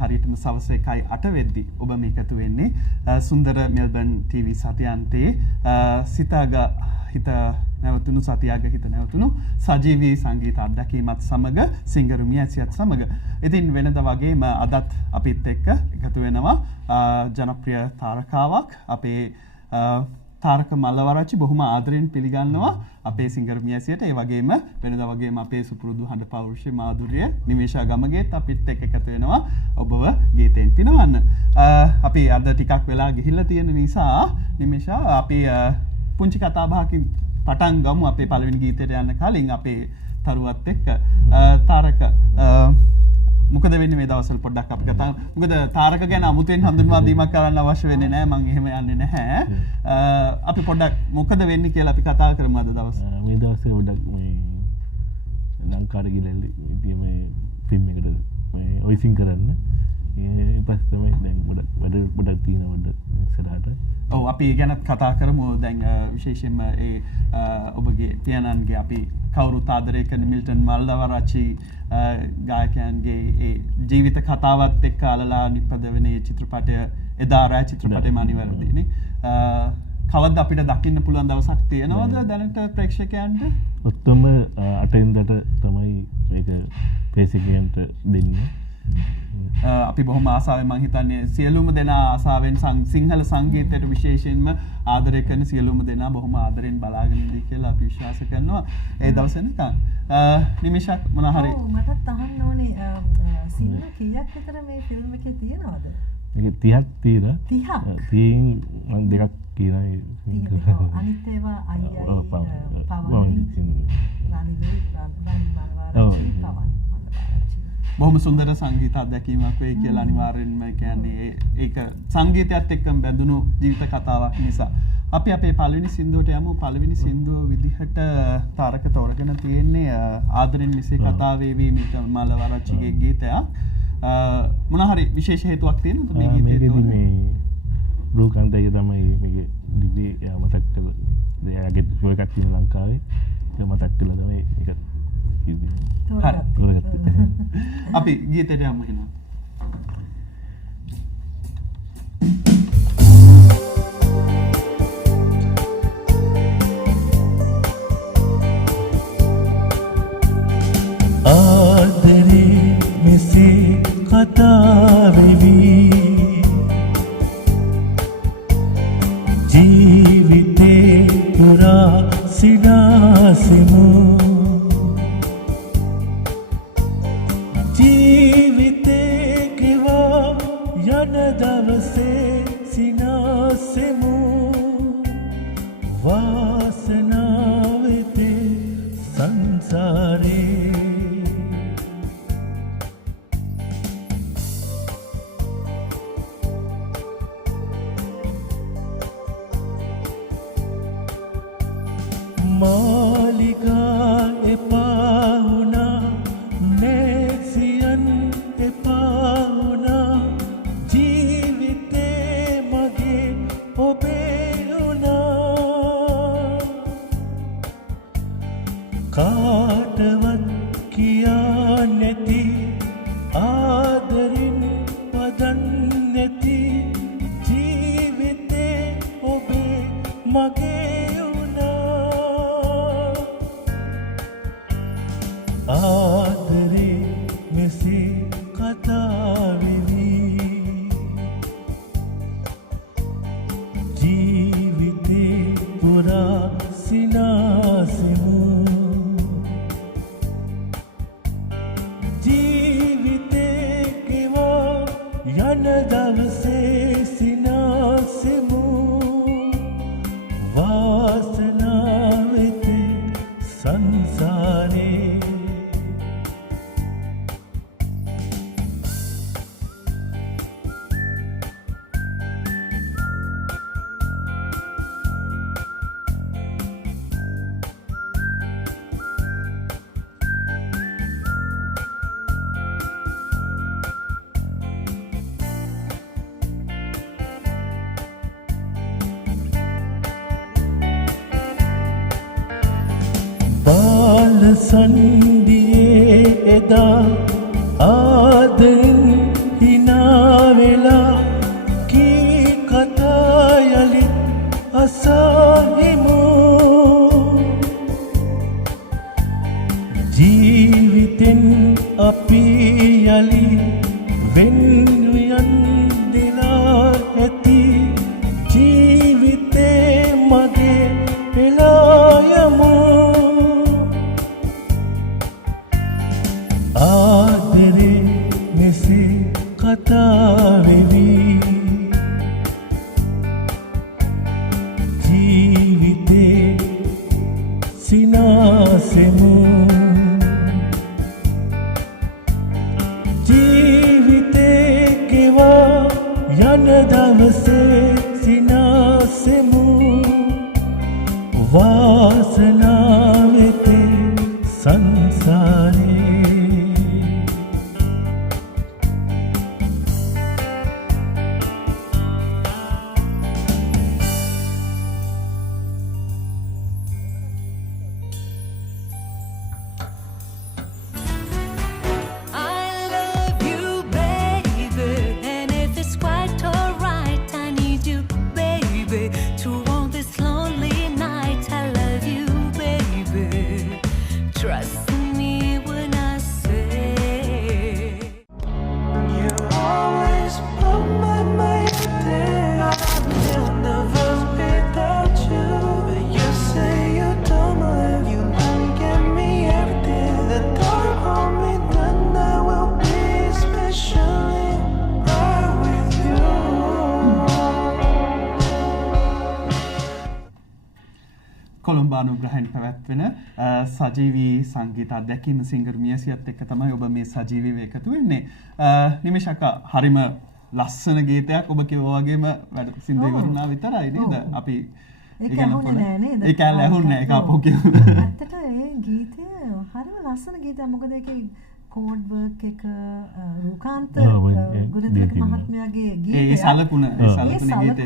හරියටම සවස් 1:08 වෙද්දී ඔබ මේක එකතු වෙන්නේ සුන්දර මෙල්බන් TV සතියන්තේ සිතාග හිත නැවතුණු සතියාග හිත නැවතුණු සජීවී සංගීත අත්දැකීමත් සමග සිංගරුමිය ඇසියත් සමග. ඉතින් වෙනද වගේම අදත් අපිත් එක්ක එකතු වෙනවා ජනප්‍රිය තාරකාවක් අපේ තාරක මල්ලවරච්චි බොහොම ආදරෙන් පිළිගන්නවා අපේ සිංගරුමිය ඇසියට. ඒ වගේම වෙනද වගේම අපේ සුපුරුදු හඬ පෞරුෂේ මාధుර්ය නිමේෂා ගමගේත් අපිත් එක්ක එකතු වෙනවා ඔබව ගීතෙන් පිනවන්න. අපි අද ටිකක් වෙලා ගිහිල්ලා තියෙන නිසා නිමේෂා අපි පුංචි කතා බහකින් පටන් ගමු අපේ පළවෙනි ගීතයට යන්න කලින් අපේ තරුවත් එක්ක. තාරක මොකද වෙන්නේ මේ දවස්වල පොඩ්ඩක් අපි කතා මොකද තාරක ගැන අමුතුවෙන් හඳුන්වා දීමක් කරන්න අවශ්‍ය වෙන්නේ නැහැ. මම එහෙම යන්නේ නැහැ. අපි පොඩ්ඩක් මොකද වෙන්නේ කියලා අපි කතා කරමු අද දවස්. මේ දවස්වල පොඩ්ඩක් මේ ලංකාවට ගිහලා මේ ෆිල්ම් එකට මේ ඔයිසින් කරන්න. ඒ පස්සේ තමයි දැන් ගොඩක් තියෙනවා ඉස්සරහට. ඔව් අපි ගැනත් කතා කරමු දැන් විශේෂයෙන්ම ඒ ඔබගේ පියාණන්ගේ අපි කවුරුත් ආදරය කරන මිල්ටන් මල්ලවරච්චි ගායකයන්ගේ ඒ ජීවිත කතාවත් එක්ක අලලා නිපද වෙන මේ චිත්‍රපටය එදා රාය චිත්‍රපටයම අනිවාර්යදීනේ කවද්ද අපිට දකින්න පුළුවන් දවසක් තියෙනවද දැනට ප්‍රේක්ෂකයන්ට? ඔක්තෝබර් 8 වෙනිදාට තමයි මේක ප්‍රේක්ෂකයන්ට දෙන්නේ. අපි බොහොම ආසාවෙන් මම හිතන්නේ සියලුම දෙනා ආසාවෙන් සිංහල සංගීතයට විශේෂයෙන්ම ආදරය කරන සියලුම දෙනා බොහොම ආදරෙන් බලාගෙන ඉඳී කියලා අපි විශ්වාස කරනවා. ඒ දවස් වෙනකන් නිමිෂක් මොන හරි මටත් අහන්න ඕනේ සින්න කීයක් විතර මේ ෆිල්ම් එකේ තියෙනවද? මේක 30ක් තියෙනවා. 30ක්. 30න් මම දෙකක් කියනවා. අනිත් ඒවා අයියයි පවන් බොහොම සුන්දර සංගීත අත්දැකීමක් වෙයි කියලා අනිවාර්යෙන්ම කියන්නේ ඒක සංගීතයත් එක්කම බැඳුණු ජීවිත කතාවක් නිසා අපි අපේ පළවෙනි සින්දුවට යමු. පළවෙනි සින්දුව විදිහට තාරක තෝරගෙන තියෙන්නේ ආදරෙන් මිසේ කතා වේවි මිල්ටන් මල්ලවරච්චිගේ ගීතයක්. මොන හරි විශේෂ හේතුවක් තියෙනවද මේ ගීතේ තෝරන්න? මේ රූකන්තය තමයි මේකේ ඩිග්‍රී මතක් කරලා එයාගේ ෂෝ එකක් තියෙන ලංකාවේ ඒක මතක් කරලා තමයි ඒක අපි ගීතයට යමු එහෙනම්. ආදරේ මෙසේ කතා වෙවි ජීවිතේ පුරා සිනාසෙමු දවසේ සිනාසෙමු වාසනාවෙත සංසාරේ මාලිගා එපා වුණා නැසියන් එපා වුණා කාටවත් කියා නැති ආදරින් පදන් නැති ජීවිතේ ඔබේ මගේ වුණා ආදරේ මෙසේ කතා වෙවි ජීවිතේ පුරා සිනාසෙමු යන දවසේ සිනාසෙමු වාසනාවෙත සංසාරේ සන්දියේ එදා ආදරෙන් හිනා දවසේ සිනාසෙමු වාසනාවෙතේ සංසාරේ කොළඹානුග්‍රහයෙන් පැවැත්වෙන සජීවී සංගීත අධ්‍යක්ීම සිංගර් මියසියත් එක්ක තමයි ඔබ මේ සජීවීව එකතු වෙන්නේ. නිමිෂක හරිම ලස්සන ගීතයක් ඔබ කිව්වා වගේම වැඩ සින්දු ඉවරුණා විතරයි නේද? අපි ඒක ඇහුනේ නෑ නේද? ඒක ඇහුන්නේ නෑ. ඒක අපෝ කිව්වා. ඇත්තට ඒ ගීතය හරිම ලස්සන ගීතයක්. මොකද ඒකේ කෝඩ් වර්ක් එක රූකාන්ත ගුණතිලක මහත්මයාගේ ගීතය. ඒ සලකුණ ගීතය.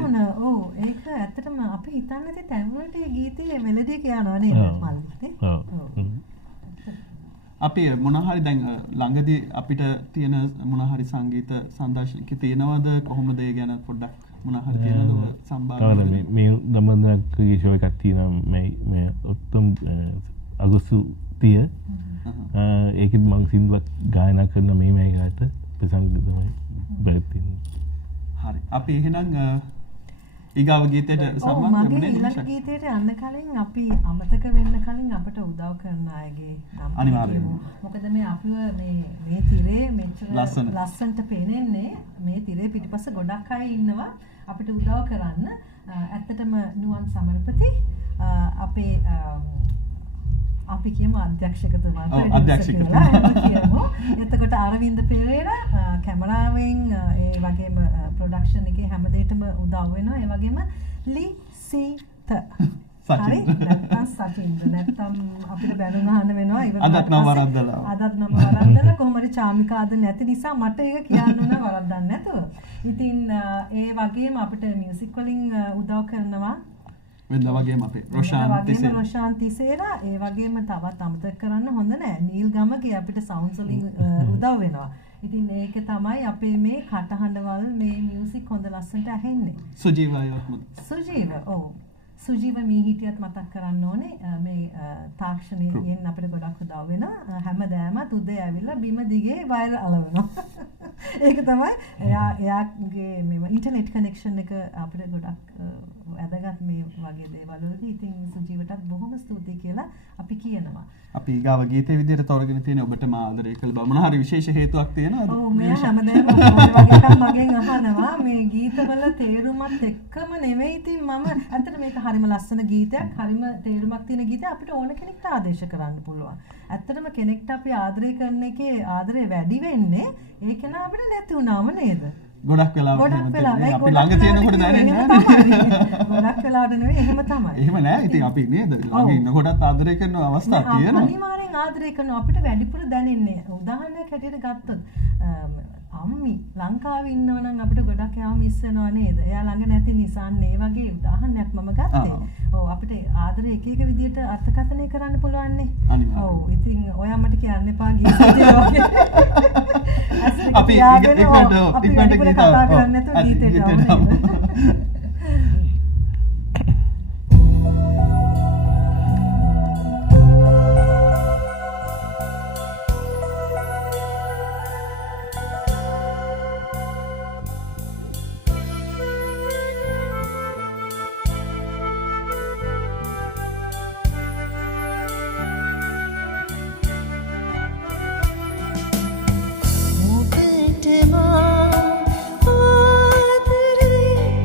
ඔව් ඒක ඇත්තටම අපි හිතන්නේ නැති තැන්වලට ඒ ගීතයේ මෙලඩි එක යනවා නේද මල්ලි? අපි මොන හරි දැන් ළඟදී අපිට තියෙන මොන හරි සංගීත සංදර්ශනක තියෙනවද කොහොමද ඒ ගැන පොඩ්ඩක් මොන හරි තියෙනවද සම්බන්ධ මේ දමන්දක්ගේ ෂෝ එකක් තියෙනවා මේ ඔක්තෝබර් අගෝස්තු 30 ඒකෙත් මං සින්දුවක් ගායනා කරන මේ මේකට ප්‍රසංග තමයි බැලුතින්. හරි. අපි එහෙනම් ඊගාව ගීතයට සම්බන්ධ වෙමු නේද? ඊළඟ ගීතයට යන්න කලින් අපි අමතක වෙන්න කලින් අපට උදව් කරන අයගේ නම් අනිවාර්යයෙන්ම. මොකද මේ අපිව මේ තිරේ මෙච්චර ලස්සනට පේනෙන්නේ මේ තිරේ පිටිපස්ස ගොඩක් අය ඉන්නවා අපිට උදව් කරන්න. ඇත්තටම නුවන් සමරපති අපේ අපි කියමු අධ්‍යක්ෂකතුමා කියමු. එතකොට අරවින්ද පෙරේරා කැමරාවෙන් ඒ වගේම ප්‍රොඩක්ෂන් එකේ හැම දෙයකම උදව් වෙනවා. ඒ වගේම ලිසිත හරි නැත්තම් සචින්ද්‍ර නැත්තම් අපිට බැනුම් අහන්න වෙනවා. අදත් නම් වරද්දලා කොහොම හරි චාමිකාද නැති නිසා මට ඒක කියන්න ඕන වරද්දන්න නැතුව. ඉතින් ඒ වගේම අපිට මියුසික් වලින් උදව් කරනවා වෙනද වගේම අපේ රොෂාන් තිසේරා. ඒ වගේම තවත් අමතක කරන්න හොඳ නෑ නීල් ගමගේ අපිට සවුන්ඩ්ස් වලින් උදව් වෙනවා. ඉතින් ඒක තමයි අපේ මේ කටහඬවල් මේ මියුසික් හොඳ ලස්සනට ඇහෙන්නේ. සුජීව ඔව් සුජීව මීහිටියත් මතක් කරන්න ඕනේ. මේ තාක්ෂණයෙන් අපිට ගොඩක් උදව් වෙන හැමදාමත් උදේ ඇවිල්ලා බිම දිගේ වයර් අලවනවා. ඒක තමයි එයාගේ මේ ඉන්ටර්නෙට් කනෙක්ෂන් එක අපිට ගොඩක් වැදගත් මේ වගේ දේවල් වලදී. ඉතින් සුජීවටත් බොහොම ස්තුතියි කියලා අපි කියනවා. අපි ගාව ගීතේ විදිහට තෝරගෙන තියෙන ඔබටම ආදරය කළ බව මොන හරි විශේෂ හේතුවක් තියෙනවද? ඔව් මේ හැමදාම වගේ මගෙන් අහනවා මේ ගීතවල තේරුමත් එක්කම නෙවෙයි. ඉතින් මම අන්තර මේක හරිම ලස්සන ගීතයක්, හරිම තේරුමක් තියෙන ගීතයක්. අපිට ඕන කෙනෙක්ට ආදේශ කරන්න පුළුවන්. ඇත්තටම කෙනෙක්ට අපි ආදරය කරන එකේ ආදරය වැඩි වෙන්නේ ඒ කෙනා අපිට නැති වුණාම නේද? ගොඩක් වෙලාවට අපි ළඟ තියෙනකොට දැනෙන්නේ නැහැ. ගොඩක් වෙලාවට නෙවෙයි එහෙම තමයි. එහෙම නෑ. ඉතින් අපි නේද ළඟ ඉන්නකොටත් ආදරය කරන අවස්ථා තියෙනවා. අනිවාර්යෙන් ආදරය කරනවා. අපිට වැඩිපුර දැනෙන්නේ උදාහරණයක් හැටියට ගත්තොත් අම්මි ලංකාවේ ඉන්නවා නම් අපිට ගොඩක් යාම මිස් වෙනවා නේද? එයා ළඟ නැති නිසා ඒ වගේ උදාහරණයක් මම ගත්තේ. ඔව් අපිට ආදරය එක එක විදිහට අර්ථකථනය කරන්න පුළුවන් නේ. ඔව් ඉතින් ඔයා මට කියන්න එපා ගීතේ වගේ. අපි ඉක්මනට කතා කරන්න නැතුව ගීතේට යමු. ආදරේ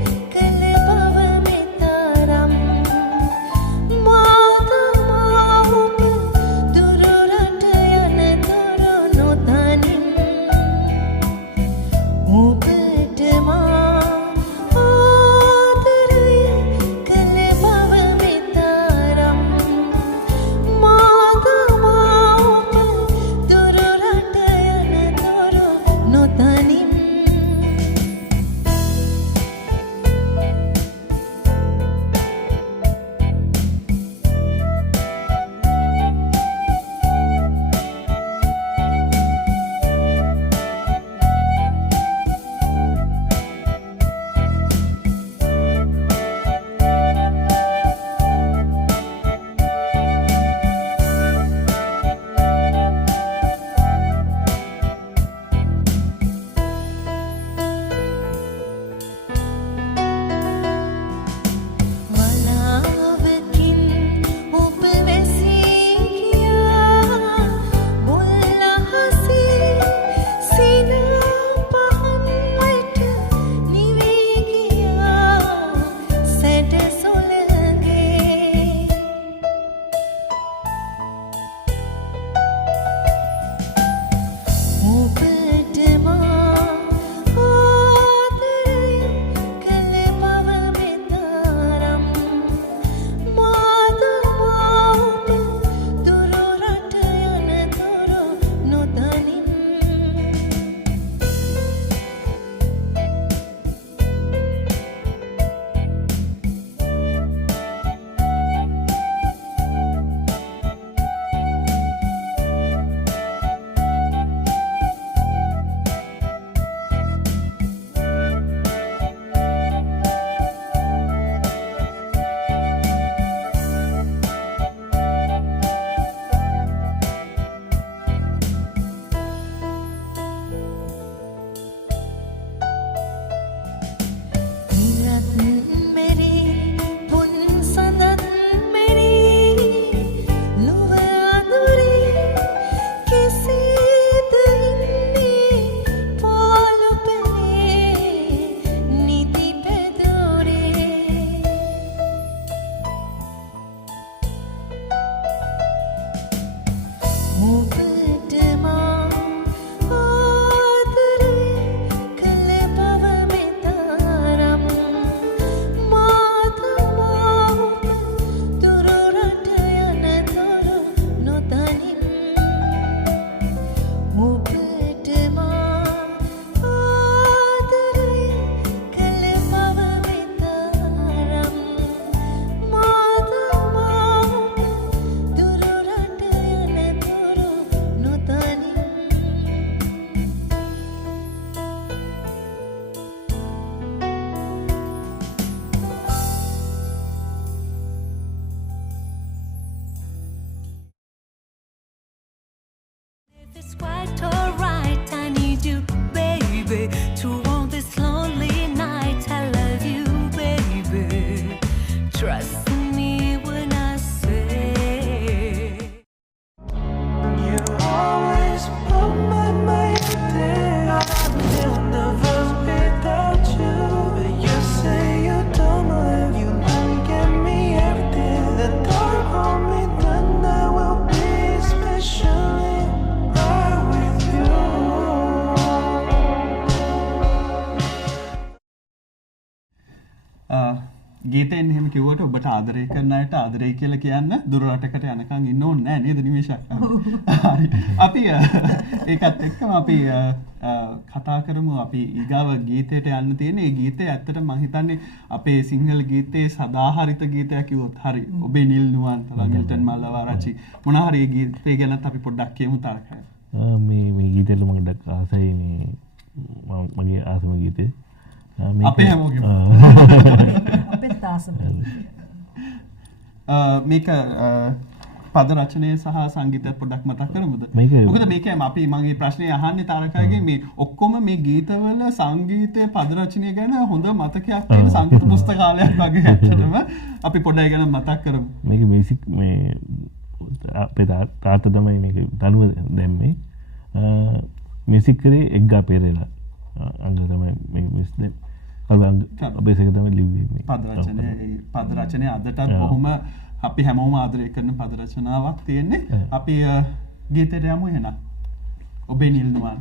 ගීතයෙන් එහෙම කිව්වට ඔබට ආදරය කරන අයට ආදරය කියලා කියන්න දුර රටකට යනකම් ඉන්න ඕනේ නැහැ නේද නිමේෂක්? හරි. අපි ඒකත් එක්කම අපි කතා කරමු අපි ඊගාව ගීතයට යන්න තියෙන. ඒ ගීතය ඇත්තට මම හිතන්නේ අපේ සිංහල ගීතයේ සදාහරිත ගීතයක් කිව්වොත් හරි. ඔබේ නිල් නුවන් මිල්ටන් මල්ලවආරච්චි මොන හරි ඒ ගීතය ගැනත් අපි පොඩ්ඩක් කියමු තරකයි. මේ ගීතයට මම ගොඩක් ආසයි මේ මගේ ආසම ගීතේ. අපේ හැමෝගෙම අපේ තාසම මේක පද රචනය සහ සංගීතය පොඩ්ඩක් මතක් කරමුද? මොකද මේක අපි මම මේ ප්‍රශ්නේ අහන්නේ තාරකයිගේ මේ ඔක්කොම මේ ගීතවල සංගීතය පද රචනය ගැන හොඳ මතකයක් තියෙන සංගීත පුස්තකාලයක් වගේ ඇත්තටම අපි පොඩ්ඩක් ගැන මතක් කරමු. මේක බේසික් මේ අපේ තාත්තා තමයි මේක තනුව දැම්මේ. මියුසික් කරේ එග්ගා පෙරේරා අංග තමයි මේ මිස් දෙන්න. අපේසක තමයි ලිව්වේ පද රචනය අදටත් බොහොම අපි හැමෝම ආදරය කරන පද රචනාවක් තියෙන්නේ. අපි ගීතයට යමු එහෙනම්. ඔබේ නිල් නුවන්.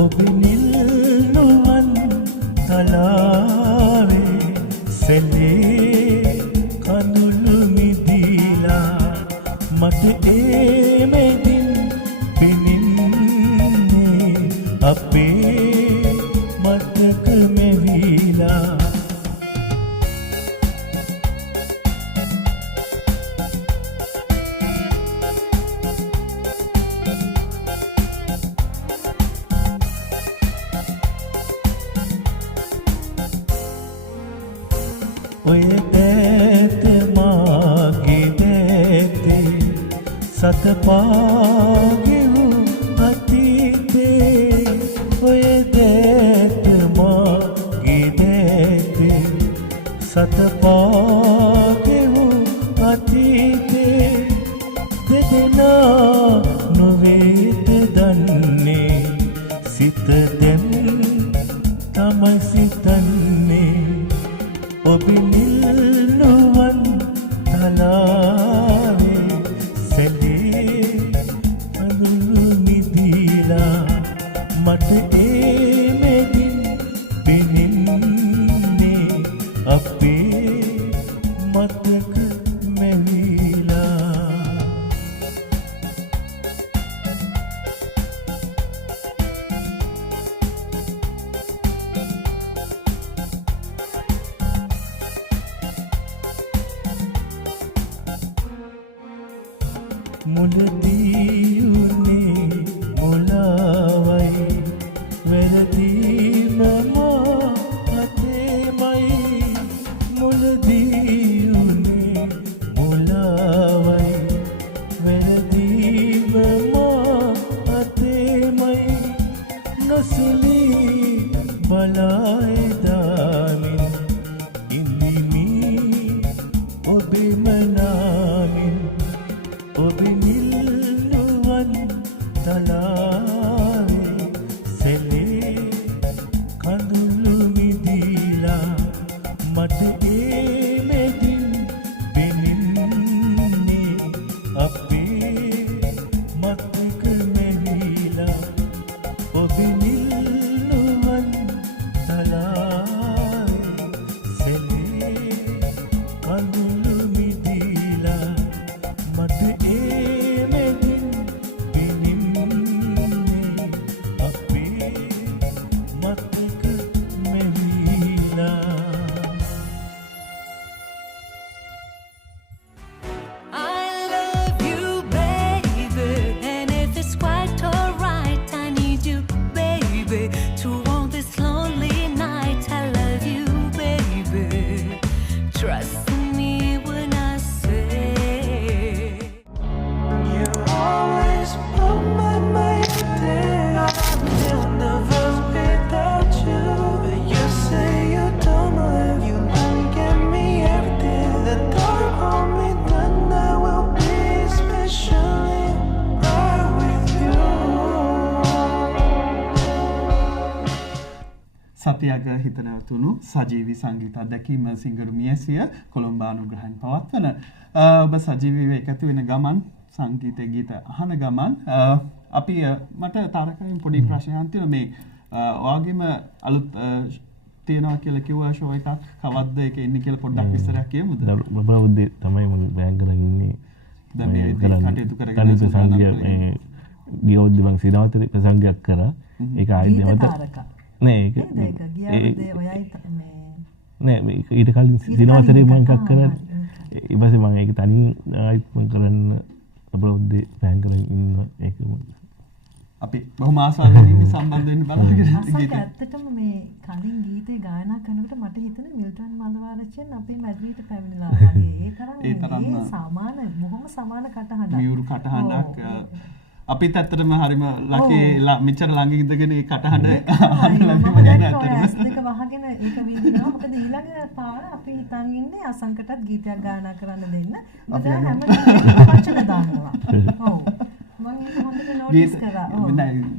ඔබේ නිල් නුවන් තලාවේ සෙලේ කඳුළු මිදිලා මට ඒ මෙදින් පෙනෙන්නේ අපේ මතක මෙවිලා ඔය දැත මාගේ දැතේ සතපාගෙවු අතීතේ ඔය දැත මාගේ දැතේ සතපාගෙවු අතීතේ දෙදෙනා නොවේද දන්නේ සිත දැන් තමයි සිතන්නේ ඔබේ නිල් නුවන් තලාවේ සැලේ කඳුළු මිදිලා මට ඒ මෙදින් පෙනෙන්නේ අපේ මතක මෙවිලා මුලදී උනේ මොලාවයි වැරදීම මා අතේමයි මුලදී උනේ මොලාවයි වැරදීම මා අතේමයි නොසලී බලායි දාමින් ඉන්දිමි ඔබේ මනාමින් ඔබේ නිල් නුවන් තලාවේ සෙලේ කඳුළු මිදිලා මට ඒ මෙදින් පෙනෙන්නේ අපේ මතක මෙවිලා ඔබේ නිල් නුවන් තලාවේ සෙලේ කඳුළු මිදිලා මට ඒ සතියක හිත නැවතුණු සජීවී සංගීත අත්දැකීම සිංගරු මියසිය කොළඹ අනුග්‍රහයෙන් පවත්වන ඔබ සජීවීව එකතු වෙන ගමන් සංගීත ගීත අහන ගමන් අපි මට තාරකයෙන් පොඩි ප්‍රශ්නයක් තියෙනවා මේ ඔයාගේම අලුත් තියෙනවා කියලා කිව්වා ෂෝ එකක් කවද්ද ඒක ඉන්නේ කියලා පොඩ්ඩක් විස්තරයක් කියමුද? බබවුද්දේ තමයි මම බෑන් කරගෙන ඉන්නේ. දැන් මේ කටයුතු කරගෙන සංගීත ගියෝද්දි මම සිනමාතරේ ප්‍රසංගයක් කරා. ඒක ආයෙත් නැවත නෑ ඒක ගියවද ඔයයි නෑ මේක ඊට කලින් සිනමාතරේ මම එකක් කරා. ඊට පස්සේ මම ඒක තනියෙන් ආයෙත් මම කරන්න බබවුද්දේ බෑන් කරගෙන ඉන්න ඒකම අපි බොහොම ආසාවෙන් ඉන්නේ සම්බන්ධ වෙන්න බලගෙන ඉන්නේ. ඇත්තටම මේ කලින් ගීතේ ගායනා කරනකොට මට හිතුනේ මිල්ටන් මල්වාරච්චන් අපේ මැදිරියට පැමිණලා වගේ. ඒ තරම් සමාන බොහොම සමාන කටහඬක්. මියුරු කටහඬක් අපිත් ඇත්තටම හරිම ලකේ මෙච්චර ළඟ ඉඳගෙන ඒ කටහඬ අහන්න ලැබුණේ නෑ ඇත්තටම. දෙක වහගෙන ඒක විඳිනවා. මොකද ඊළඟ පාර අපි හිතන් ඉන්නේ අසංකටත් ගීතයක් ගායනා කරන්න දෙන්න. අපි හැමදාම වචන දානවා. ඔව්.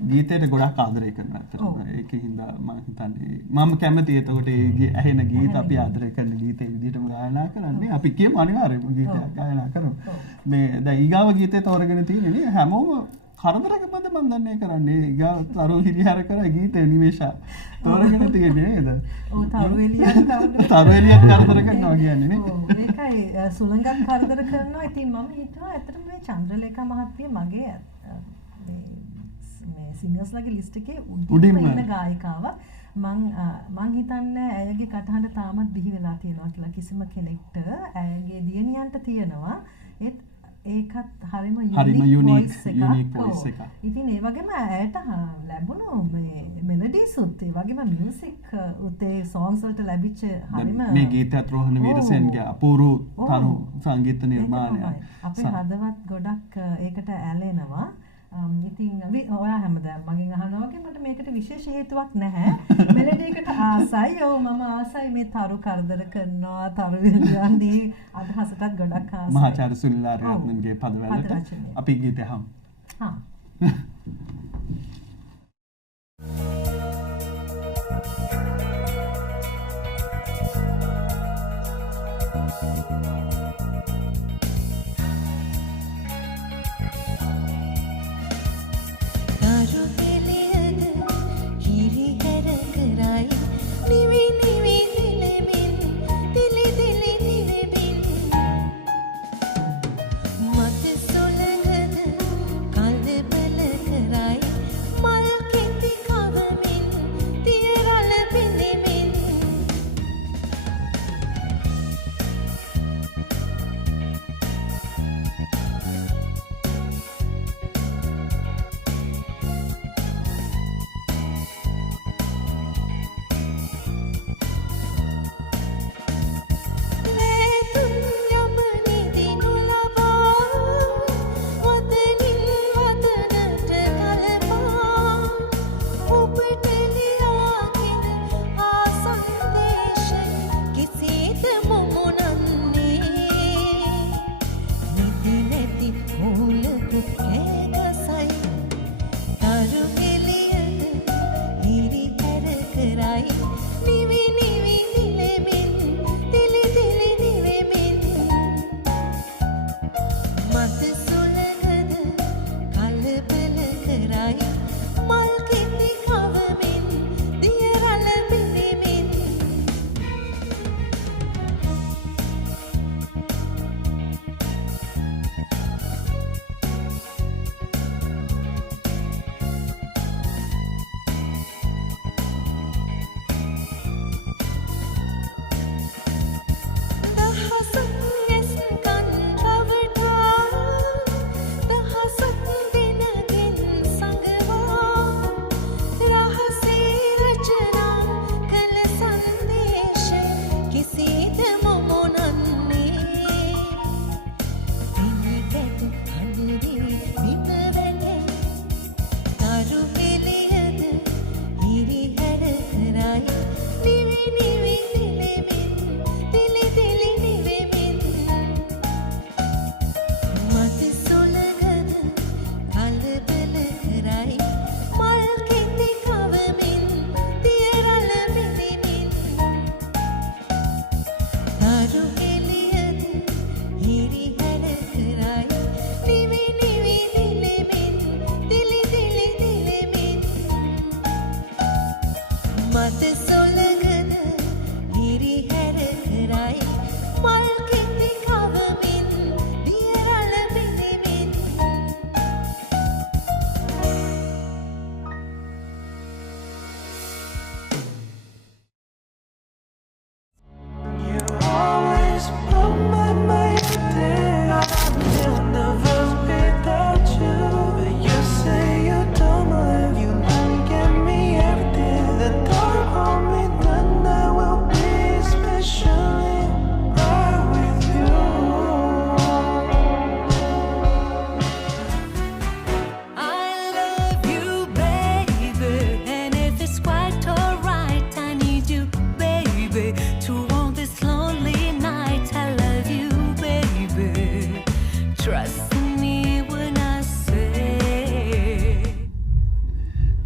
ගීතයට ගොඩක් ආදරය කරනවා ඇත්තටම. ඒකේ හින්දා මම හිතන්නේ මම කැමතියි එතකොට ඒ ඇහෙන ගීත අපි ආදරය කරන ගීතේ විදිහටම ගායනා කරන්නේ. අපි කියමු අනිවාර්යයෙන්ම ගීතයක් ගායනා කරමු. මේ දැන් ඊගාව ගීතේ තෝරගෙන තියෙන්නේ හැමෝම කරදරක බඳ මන් දන්නේ කරන්නේ. ඊගාව තරු හිරිහැර කරා ගීතේ නිමේෂා තෝරගෙන තියෙන්නේ නේද? ඔව් තරු එළියක් කරදර කරනවා කියන්නේ නේ. ඔව් ඒකයි සුලංගත් කරදර කරනවා. ඉතින් මම හිතුවා ඇත්තටම මේ චන්ද්‍රලේඛා මහත්මිය මගේ මේ සිංගර්ස්ලාගේ ලිස්ට් එකේ උඩින්ම ඉන්න ගායිකාවක්. මං හිතන්නේ ඇයගේ කටහඬ තාමත් බිහි වෙලා තියෙනවා කියලා කිසිම කෙනෙක්ට. ඇයගේ දියණියන්ට තියෙනවා. ඒකත් හරිම යුනික් වොයිස් එකක්. ඉතින් ඒ වගේම ඇයට ලැබුණු මේ මෙලඩිස් උත් ඒ වගේම මියුසික් උත් ඒ සෝන්ග්ස් වලට ලැබිච්ච හරිම මේ ගීතයත් රෝහණ වීරසේනගේ අපූර්ව තරු සංගීත නිර්මාණය. අපේ හදවත් ගොඩක් ඒකට ඇලෙනවා. ඉතින් ඔයා හැමදාම මගෙන් අහනවා වගේ මට මේකට විශේෂ හේතුවක් නැහැ. මෙලඩි එකට ආසයි. ඔව් මම ආසයි මේ තරු කරදර කරනවා තරු විලියන්නේ අදහසටත් ගොඩක් ආසයි. මහාචාර්ය සුනිල් ආරියරත්නගේ පදවලට අපි ගීතය අහමු. හා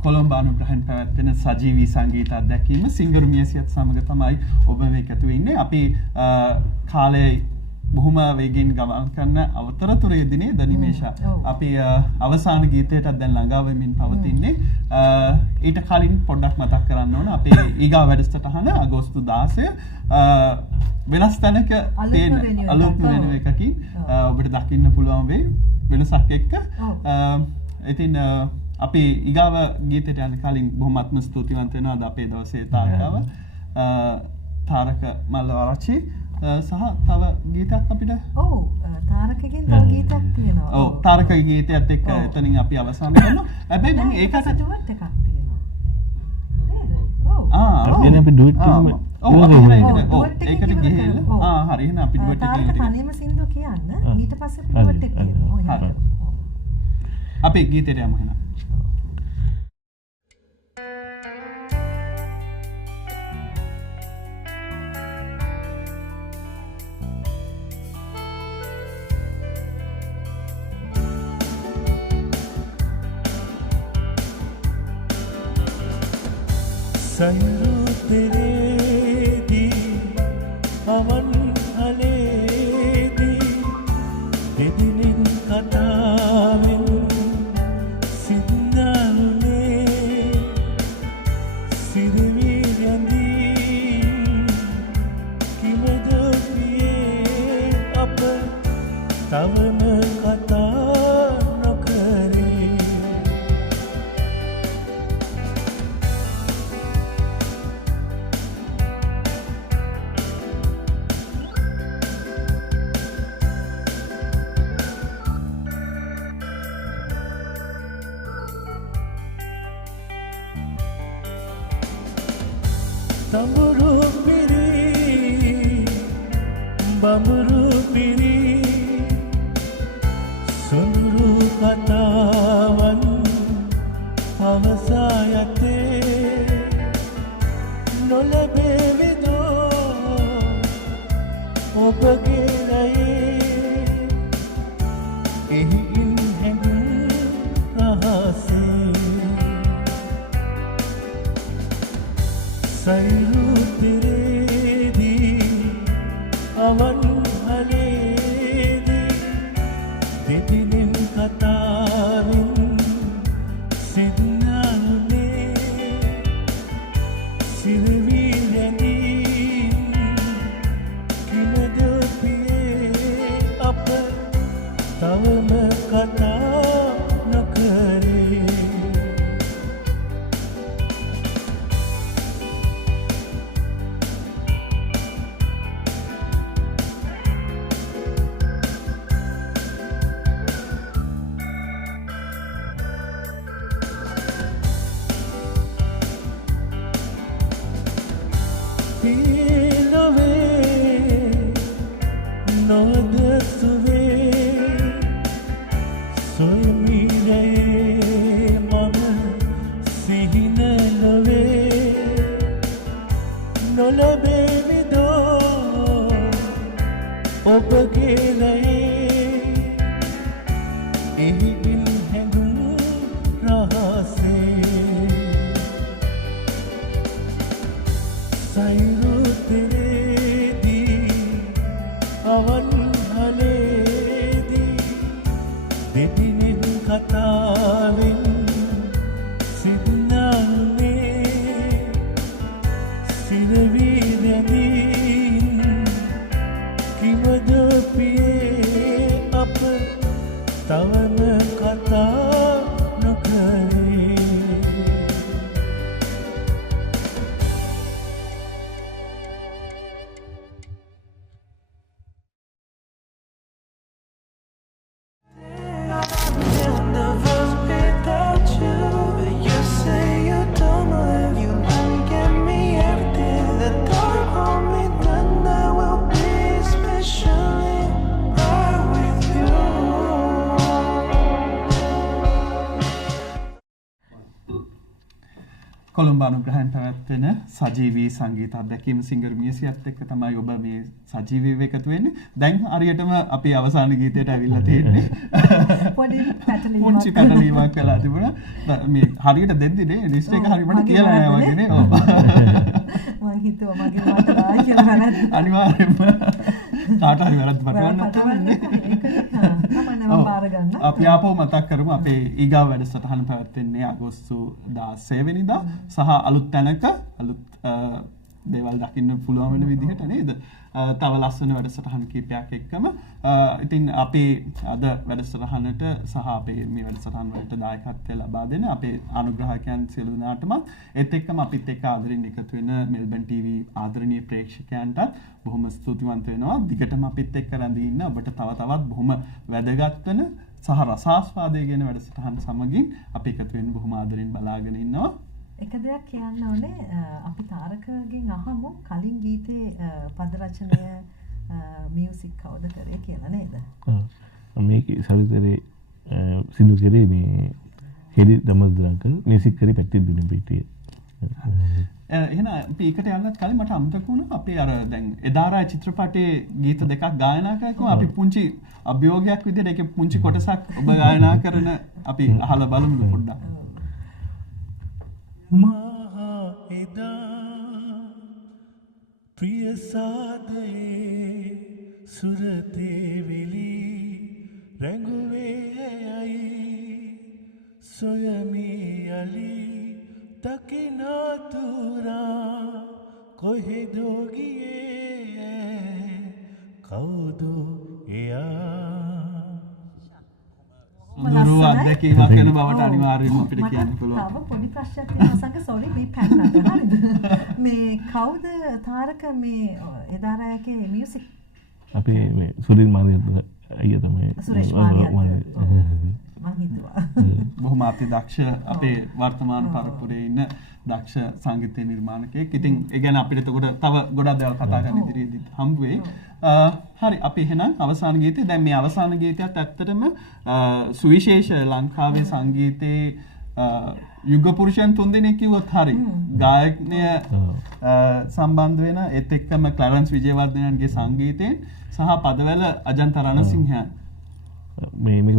කොළඹ අනුග්‍රහයෙන් පැවැත්වෙන සජීවී සංගීත අත්දැකීම සිංගරු මියසියත් සමග තමයි ඔබ මේ එකතු වෙන්නේ. අපි කාලය බොහොම වේගෙන් ගමන් කරන අවතරතුරේදීනේ දනිමේෂා අපි අවසාන ගීතයටත් දැන් ළඟා වෙමින් පවතින්නේ. ඊට කලින් පොඩ්ඩක් මතක් කරන්න ඕන අපේ ඊගා වැඩසටහන අගෝස්තු 16 වෙනස් තැනක තියෙන අලුත්ම වෙන එකකින් ඔබට දකින්න පුළුවන් වෙයි වෙනසක් එක්ක. ඉතින් අපි ඊගාව ගීතයට යන කලින් බොහොමත්ම ස්තුතිවන්ත වෙනවා අද අපේ දවසේ තාරකව තාරක මල්ලවරච්චි සහ තව ගීතයක් අපිට තාරකගෙන් තව ගීතයක් තියෙනවා. ඔව් තාරකගේ ගීතයත් එක්ක එතනින් අපි අවසන් කරනවා. හැබැයි මම ඒකට ඩුවට් එකක් තියෙනවා. නේද? ඔව්. දැන් අපි ඩුවට් එකම ඒකට ගිහිල්ලා හරි එහෙනම් අපි ඩුවට් එකේ තාරක තනියම සින්දුව කියන්න ඊට පස්සේ අපි ඩුවට් එක කියනවා. හරි. අපි ගීතයට යමු එහෙනම්. සයුරු පෙරේදී පවන් හලේදී දෙදිනින් කතාවෙන් සින්නාලුනේ සිරිවි යඳින් කිමද පියේ අප තවම කතා නොකරේ. Tamburu piri, bamburu piri, sunduru katawan pavasayate, nolabe vido, obage raye, ehi inhengun rahase. සයුරු පෙරේදී අවන් හලේදී දෙදිනෙන් කතාවෙන් සින්නාලුනේ සිරිවි රැඳින් කිමද පියේ අප තවම කතා නොකරේ. කොළඹ අනුග්‍රහයෙන් පැවැත්වෙන සජීවී සංගීත අත්දැකීම් සිංගර් මියසියත් එක්ක තමයි ඔබ මේ සජීවීව එකතු වෙන්නේ. දැන් හරියටම අපි අවසාන ගීතයට ඇවිල්ලා තියෙන්නේ. පොඩි පැටලීමක් වෙලා තිබුණා. මේ හරියට දෙද්දි නේ ලිස්ට් එක හරියට කියලා නෑ වගේ නේ. ඔව්. මම හිතුවා මගේ මට ආයි කියලා වැරද්ද. අනිවාර්යෙන්ම කාට හරි වැරද්ද පටවන්නත් තමයි. මම බාර ගන්න. අපි ආපහු මතක් කරමු අපේ ඊගාව වැඩසටහන පැවැත්වෙන්නේ අගෝස්තු 16 වෙනිදා සහ අලුත් තැනක අලුත් දේවල් දකින්න පුළුවන් වෙන විදිහට නේද? තව ලස්සන වැඩසටහන් කීපයක් එක්කම ඉතින් අපි අද වැඩසටහනට සහ අපේ මේ වැඩසටහන් වලට දායකත්වය ලබා දෙන අපේ අනුග්‍රහකයන් සියලු දෙනාටම ඒත් එක්කම අපිත් එක්ක ආදරෙන් එකතු වෙන මෙල්බන් TV ආදරණීය ප්‍රේක්ෂකයන්ටත් බොහොම ස්තුතිවන්ත වෙනවා. දිගටම අපිත් එක්ක රැඳී ඉන්න ඔබට තව තවත් බොහොම වැදගත් වෙන සහ රසාස්වාදයේ ගැන වැඩසටහන් සමගින් අපි එකතු වෙන්න බොහොම ආදරෙන් බලාගෙන ඉන්නවා. එක දෙයක් කියන්න ඕනේ අපි තාරකගෙන් අහමු කලින් ගීතේ පද රචනය මියුසික් කවුද කරේ කියලා නේද? ඔව්. මේකේ සවිතරේ සිදු කරේ මේ හෙඩි දමස්දරක මියුසික් කරේ පැටි දුන්නේ පිටියේ. එහෙනම් අපි එකට යන්නත් කලින් මට අමතක වුණා අපි අර දැන් එදාරා චිත්‍රපටයේ ගීත දෙකක් ගායනා කරනවා අපි පුංචි අභියෝගයක් විදිහට ඒකේ පුංචි කොටසක් ඔබ ගායනා කරන අපි අහලා බලමු පොඩ්ඩක්. මහා එදා ප්‍රිය සාදයේ සුරතේ වෙලි රැඟුවේ ඇයි සොයමි යලි දකිනතුරා කොහෙදෝ ගියේ කවුද එයා දුරු අත්දැකීමක් වෙන බවට අනිවාර්යයෙන්ම අපිට කියන්න පුළුවන්. තව පොඩි ප්‍රශ්නයක් තියෙනවා සංක සෝරි මේ පැන්නට හරිද? මේ කවුද තාරක මේ එදාරායකේ මියුසික්? අපි මේ සුරිල් මාලියත් අයියා තමයි. සුරේෂ් මාලියත්. මම හිතුවා. බොහොම අතිදක්ෂ අපේ වර්තමාන පරපුරේ ඉන්න දක්ෂ සංගීත නිර්මාණකයෙක්. ඉතින් ඒ ගැන අපිට එතකොට තව ගොඩක් දේවල් කතා කරන්න ඉදිරියේදී හම්බ වෙයි. හරි අපි එහෙනම් අවසාන ගීතේ දැන් මේ අවසාන ගීතයත් ඇත්තටම සුවිශේෂ ලංකාවේ සංගීතයේ යුග පුරුෂයන් තුන්දෙනෙක් කිව්වොත් හරි ගායකණය සම්බන්ධ වෙන ඒත් එක්කම ක්ලරන්ස් විජේවර්ධනයන්ගේ සංගීතයෙන් සහ පදවැල අජන්ත රණසිංහයන් මේක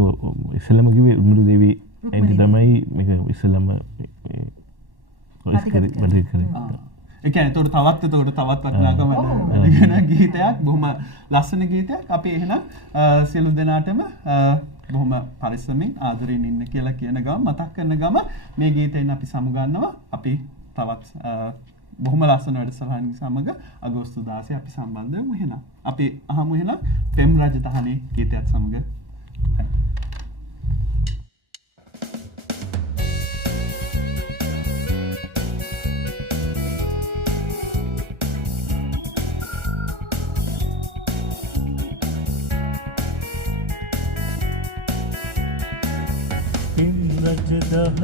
ඉස්සෙල්ලම කිව්වේ උමුරු දේවී ඇන්ටි තමයි මේක ඉස්සෙල්ලම ඒ කියන්නේ තවත් වටිනාකම වෙන ගීතයක් බොහොම ලස්සන ගීතයක්. අපි එහෙනම් සියලු දෙනාටම බොහොම පරිස්සමින් ආදරෙන් ඉන්න කියලා කියන ගම මතක් කරන ගම මේ ගීතයෙන් අපි සමුගන්නවා. අපි තවත් බොහොම ලස්සන වැඩසටහන් සමග අගෝස්තු 16 අපි සම්බන්ධ වෙමු. එහෙනම් අපි අහමු එහෙනම් පෙම් රජතහනේ ගීතයත් සමග.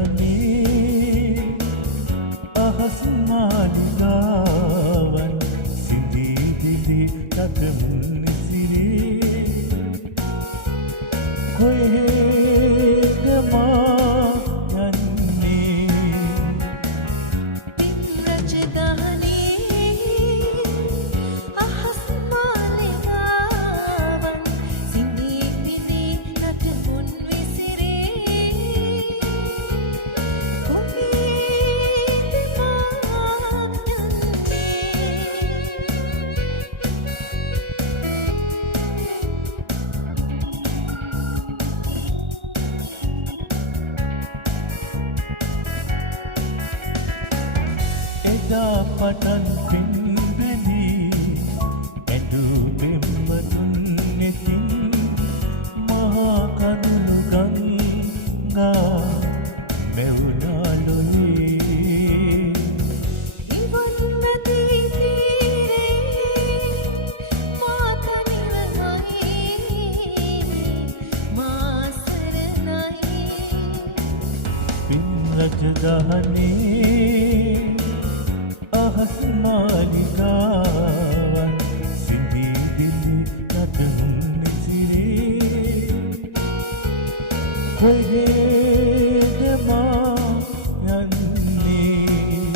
රජදහනේ අහස් මාලිගාවන් සිඳී දිලි රටමුන් සිරේ කොහෙද මා යන්නේ රජදහනේ අහස් මාලිගාවන් සිඳී දිලි රටමුන් එදා පටන් පෙන්වැදී ඇදු පෙම්මතුන් නෙතින් මහා කඳුළු ගංගා මෙවුනාලොනේ ඉවන් නදී තීරේ මා තනිවමයි මා සරණයි පින් රජදහනේ අහස් මාලිගාවන් සිඳී දිලි රටමුන් සිරේ කොහෙද මා යන්නේ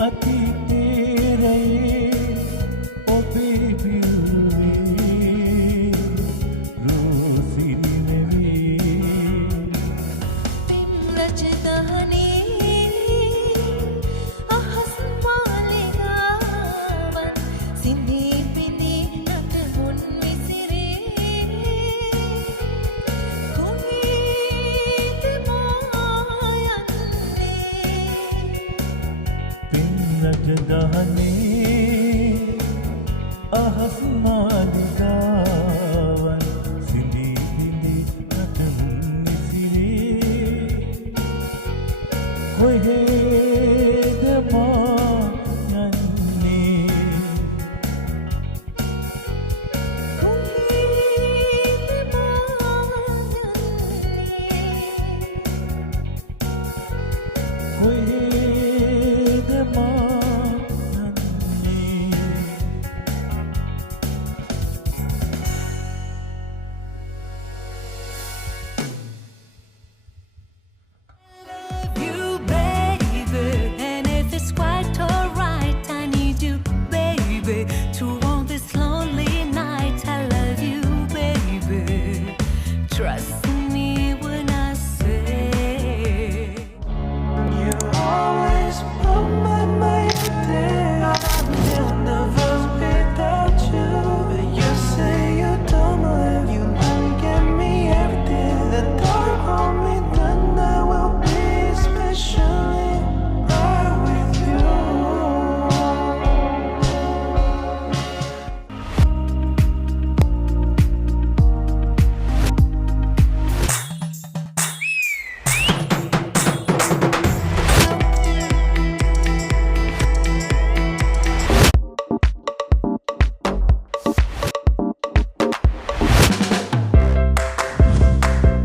අතිතේරයේ ඔබේ දිල්වේ රෝසිනිවෙවේ රජදහනේ අහස් මාලිගාවන් සිඳී පිදී නටමුන් විසිරේ කොහේද මා යන්නේ පින් රජදහනේ අහස් මාලිගාවන් සිඳී පිදී නටමුන් විසිරේ කොහේද මා යන්නේ කොහේද මා යන්නේ කොහේ